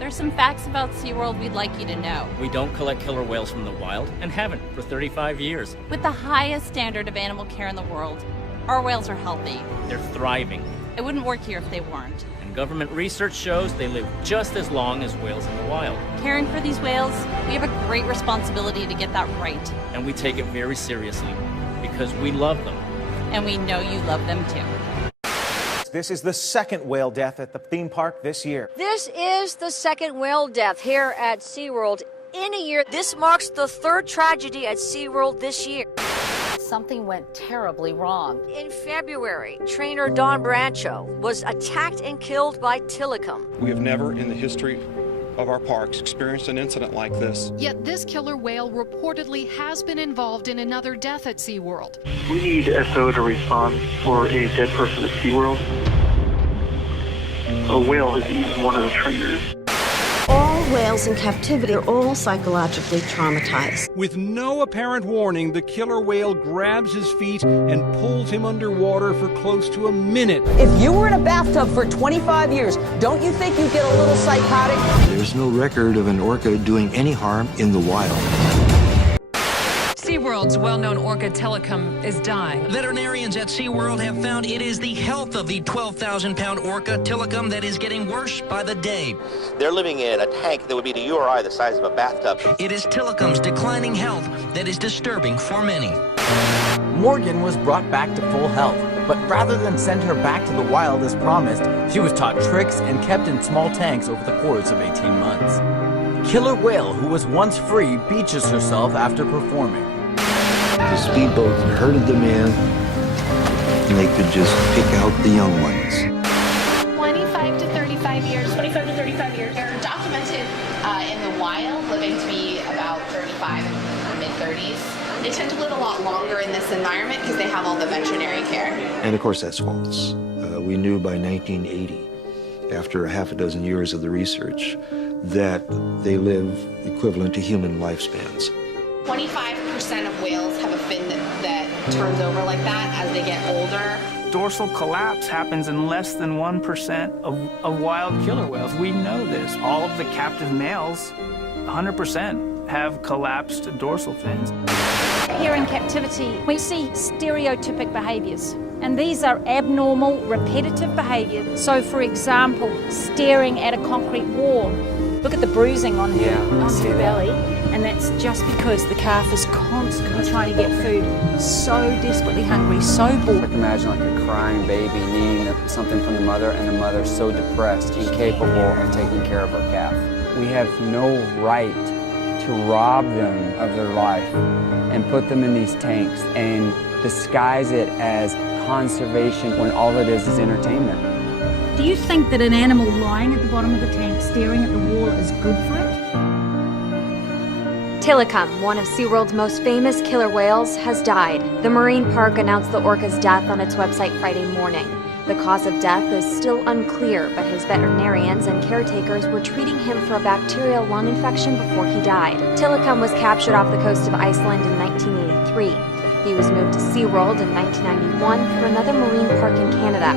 There's some facts about SeaWorld we'd like you to know. We don't collect killer whales from the wild and haven't for 35 years. With the highest standard of animal care in the world, our whales are healthy. They're thriving. It wouldn't work here if they weren't. And government research shows they live just as long as whales in the wild. Caring for these whales, we have a great responsibility to get that right. And we take it very seriously because we love them. And we know you love them too. This is the second whale death at the theme park this year. This is the second whale death here at SeaWorld in a year. This marks the third tragedy at SeaWorld this year. Something went terribly wrong. In February, trainer Don Brancho was attacked and killed by Tilikum. We have never in the history of our parks experienced an incident like this. Yet this killer whale reportedly has been involved in another death at SeaWorld. We need SO to respond for a dead person at SeaWorld. A whale has eaten one of the trainers. All whales in captivity are all psychologically traumatized. With no apparent warning, the killer whale grabs his feet and pulls him underwater for close to a minute. If you were in a bathtub for 25 years, don't you think you'd get a little psychotic? There's no record of an orca doing any harm in the wild. SeaWorld's well-known orca Tilikum is dying. Veterinarians at SeaWorld have found it is the health of the 12,000-pound orca Tilikum that is getting worse by the day. They're living in a tank that would be to you or I the size of a bathtub. It is Tilikum's declining health that is disturbing for many. Morgan was brought back to full health, but rather than send her back to the wild as promised, she was taught tricks and kept in small tanks over the course of 18 months. Killer whale, who was once free, beaches herself after performing. The speedboat herded them in, and they could just pick out the young ones. 25 to 35 years. 25 to 35 years. They're documented in the wild, living to be about 35 and mid-30s. They tend to live a lot longer in this environment because they have all the veterinary care. And of course, that's false. We knew by 1980, after a half a dozen years of the research, that they live equivalent to human lifespans. 25% of whales have a fin that turns over like that as they get older. Dorsal collapse happens in less than 1% of wild killer whales. We know this. All of the captive males, 100%, have collapsed dorsal fins. Here in captivity, we see stereotypic behaviors. And these are abnormal, repetitive behaviors. So, for example, staring at a concrete wall. Look at the bruising on her belly, and that's just because the calf is constantly trying to get food, so desperately hungry, so bored. Imagine like a crying baby needing something from the mother, and the mother so depressed, incapable of taking care of her calf. We have no right to rob them of their life and put them in these tanks and disguise it as conservation when all it is entertainment. Do you think that an animal lying at the bottom of the tank staring at the wall is good for it? Tilikum, one of SeaWorld's most famous killer whales, has died. The marine park announced the orca's death on its website Friday morning. The cause of death is still unclear, but his veterinarians and caretakers were treating him for a bacterial lung infection before he died. Tilikum was captured off the coast of Iceland in 1983. He was moved to SeaWorld in 1991 from another marine park in Canada.